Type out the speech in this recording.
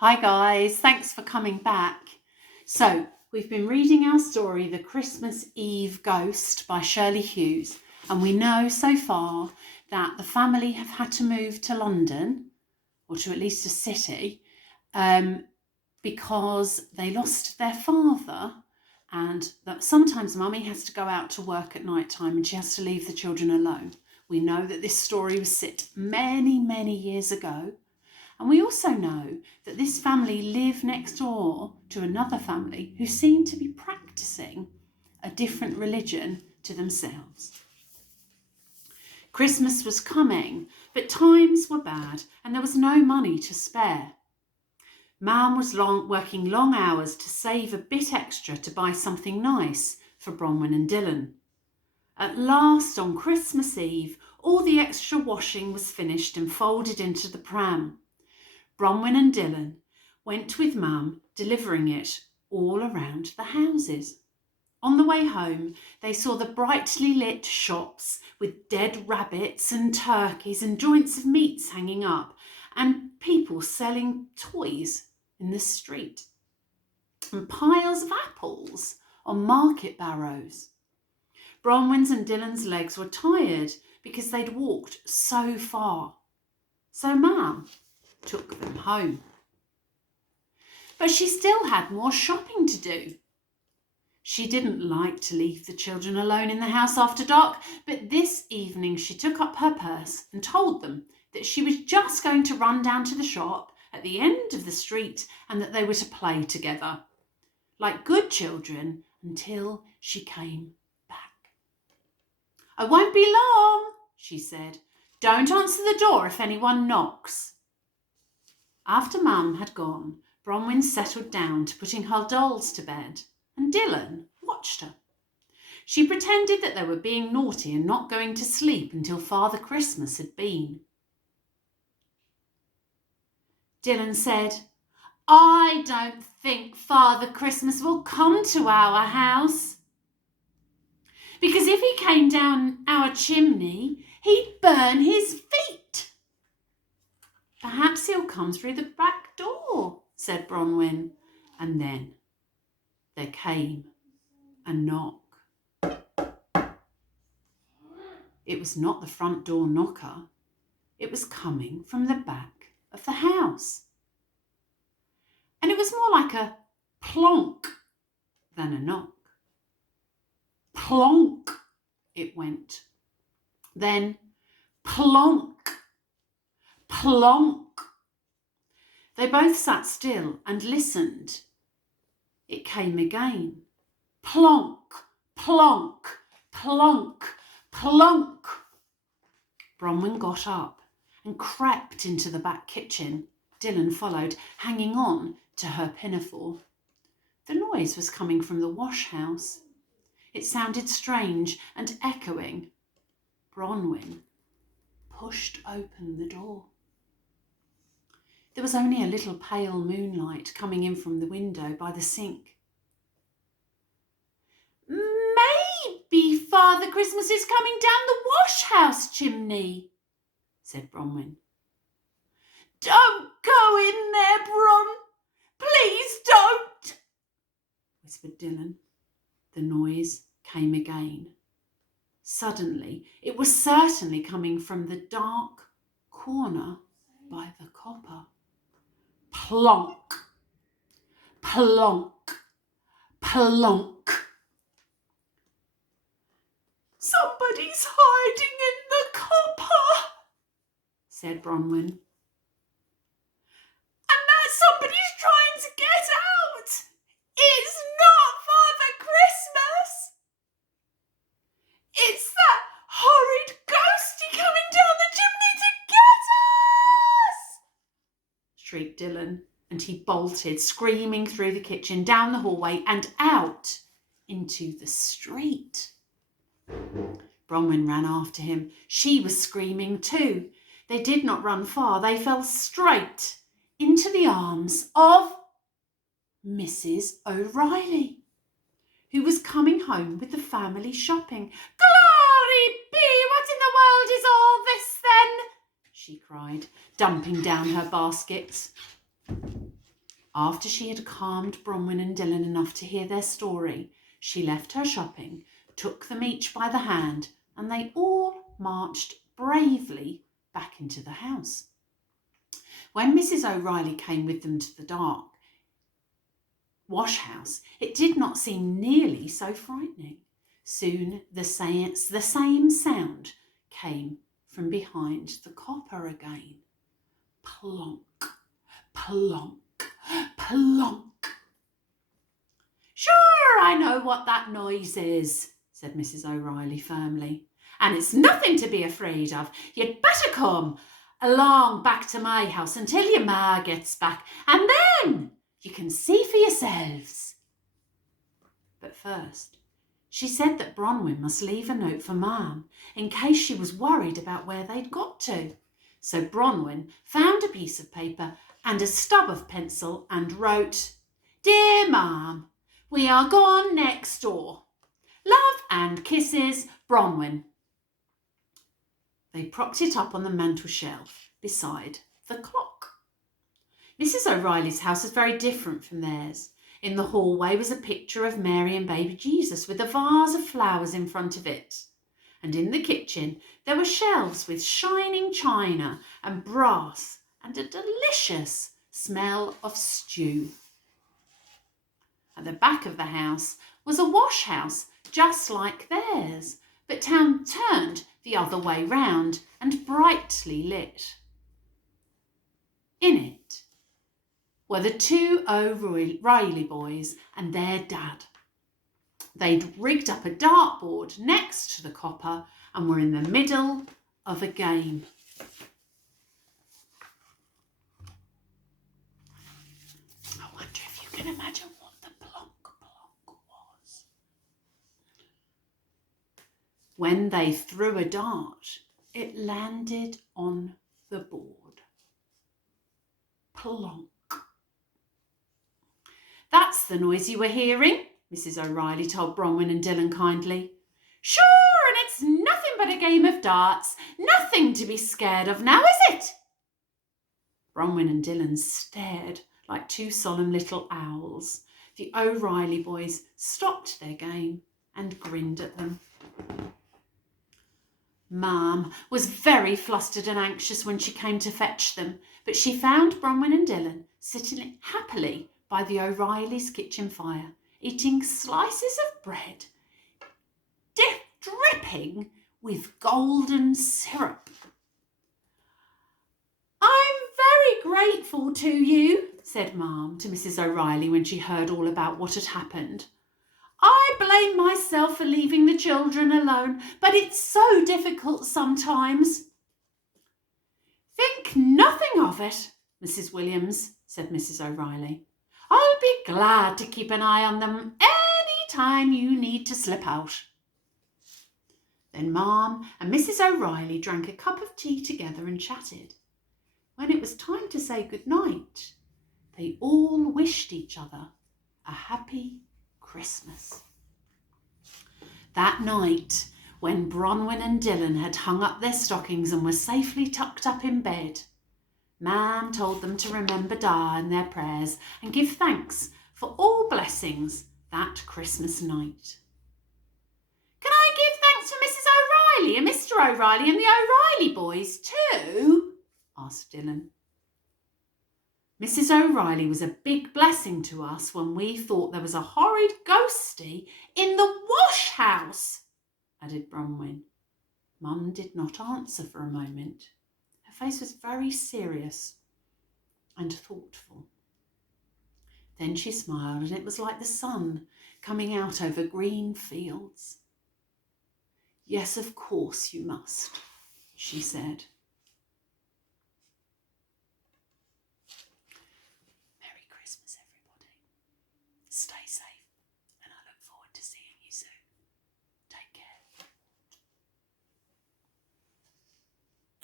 Hi guys, thanks for coming back. So, we've been reading our story, The Christmas Eve Ghost by Shirley Hughes, and we know so far that the family have had to move to London, or to at least a city, because they lost their father, and that sometimes Mummy has to go out to work at night time and she has to leave the children alone. We know that this story was set many, many years ago. And we also know that this family live next door to another family who seem to be practicing a different religion to themselves. Christmas was coming, but times were bad and there was no money to spare. Mam was working long hours to save a bit extra to buy something nice for Bronwyn and Dylan. At last, on Christmas Eve, all the extra washing was finished and folded into the pram. Bronwyn and Dylan went with Mum, delivering it all around the houses. On the way home, they saw the brightly lit shops with dead rabbits and turkeys and joints of meats hanging up, and people selling toys in the street, and piles of apples on market barrows. Bronwyn's and Dylan's legs were tired because they'd walked so far. So Mum took them home. But she still had more shopping to do. She didn't like to leave the children alone in the house after dark, but this evening she took up her purse and told them that she was just going to run down to the shop at the end of the street and that they were to play together, like good children, until she came back. "I won't be long," she said. "Don't answer the door if anyone knocks." After Mum had gone, Bronwyn settled down to putting her dolls to bed, and Dylan watched her. She pretended that they were being naughty and not going to sleep until Father Christmas had been. Dylan said, "I don't think Father Christmas will come to our house, because if he came down our chimney, he'd burn his feet." "Perhaps he'll come through the back door," said Bronwyn, and then there came a knock. It was not the front door knocker. It was coming from the back of the house. And it was more like a plonk than a knock. Plonk it went. Then plonk, plonk. They both sat still and listened. It came again. Plonk, plonk, plonk, plonk. Bronwyn got up and crept into the back kitchen. Dylan followed, hanging on to her pinafore. The noise was coming from the wash house. It sounded strange and echoing. Bronwyn pushed open the door. There was only a little pale moonlight coming in from the window by the sink. "Maybe Father Christmas is coming down the wash house chimney," said Bronwyn. "Don't go in there, Bron. Please don't," whispered Dylan. The noise came again. Suddenly, it was certainly coming from the dark corner by the copper. Plonk, plonk, plonk. "Somebody's hiding in the copper," said Bronwyn. "And that somebody's trying to get out. It's not Father Christmas. It's that horrid ghosty coming down the chimney to get us!" shrieked Dylan, and he bolted, screaming through the kitchen, down the hallway and out into the street. Bronwyn ran after him. She was screaming too. They did not run far. They fell straight into the arms of Mrs. O'Reilly, who was coming home with the family shopping. "Glory be! What in the world is all this then?" she cried, dumping down her baskets. After she had calmed Bronwyn and Dylan enough to hear their story, she left her shopping, took them each by the hand, and they all marched bravely back into the house. When Mrs. O'Reilly came with them to the dark wash house, it did not seem nearly so frightening. Soon the same sound came from behind the copper again. Plonk, plonk, plonk. Sure, I know what that noise is, said Mrs. O'Reilly firmly, and it's nothing to be afraid of. You'd better come along back to my house until your ma gets back, and then you can see for yourselves. But first, she said that Bronwyn must leave a note for Ma'am in case she was worried about where they'd got to. So Bronwyn found a piece of paper and a stub of pencil and wrote, "Dear Ma'am, we are gone next door. Love and kisses, Bronwyn." They propped it up on the mantel shelf beside the clock. Mrs. O'Reilly's house was very different from theirs. In the hallway was a picture of Mary and baby Jesus with a vase of flowers in front of it. And in the kitchen there were shelves with shining china and brass and a delicious smell of stew. At the back of the house was a wash house just like theirs, but turned the other way round and brightly lit. In it were the two O'Reilly boys and their dad. They'd rigged up a dartboard next to the copper and were in the middle of a game. I wonder if you can imagine what the plonk plonk was. When they threw a dart, it landed on the board. Plonk. That's the noise you were hearing, Mrs. O'Reilly told Bronwyn and Dylan kindly. Sure, and it's nothing but a game of darts. Nothing to be scared of now, is it? Bronwyn and Dylan stared like two solemn little owls. The O'Reilly boys stopped their game and grinned at them. Ma'am was very flustered and anxious when she came to fetch them, but she found Bronwyn and Dylan sitting happily by the O'Reillys' kitchen fire, eating slices of bread, dripping with golden syrup. I'm very grateful to you, said Ma'am to Mrs. O'Reilly when she heard all about what had happened. I blame myself for leaving the children alone, but it's so difficult sometimes. Think nothing of it, Mrs. Williams, said Mrs. O'Reilly. I'll be glad to keep an eye on them any time you need to slip out. Then Ma'am and Mrs. O'Reilly drank a cup of tea together and chatted. When it was time to say good night, they all wished each other a happy Christmas. That night, when Bronwyn and Dylan had hung up their stockings and were safely tucked up in bed, Ma'am told them to remember Da in their prayers and give thanks for all blessings that Christmas night. Can I give thanks for Mrs. O'Reilly and Mr. O'Reilly and the O'Reilly boys too? Asked Dylan. Mrs. O'Reilly was a big blessing to us when we thought there was a horrid ghostie in the wash house, added Bronwyn. Mum did not answer for a moment. Her face was very serious and thoughtful. Then she smiled, and it was like the sun coming out over green fields. Yes, of course you must, she said.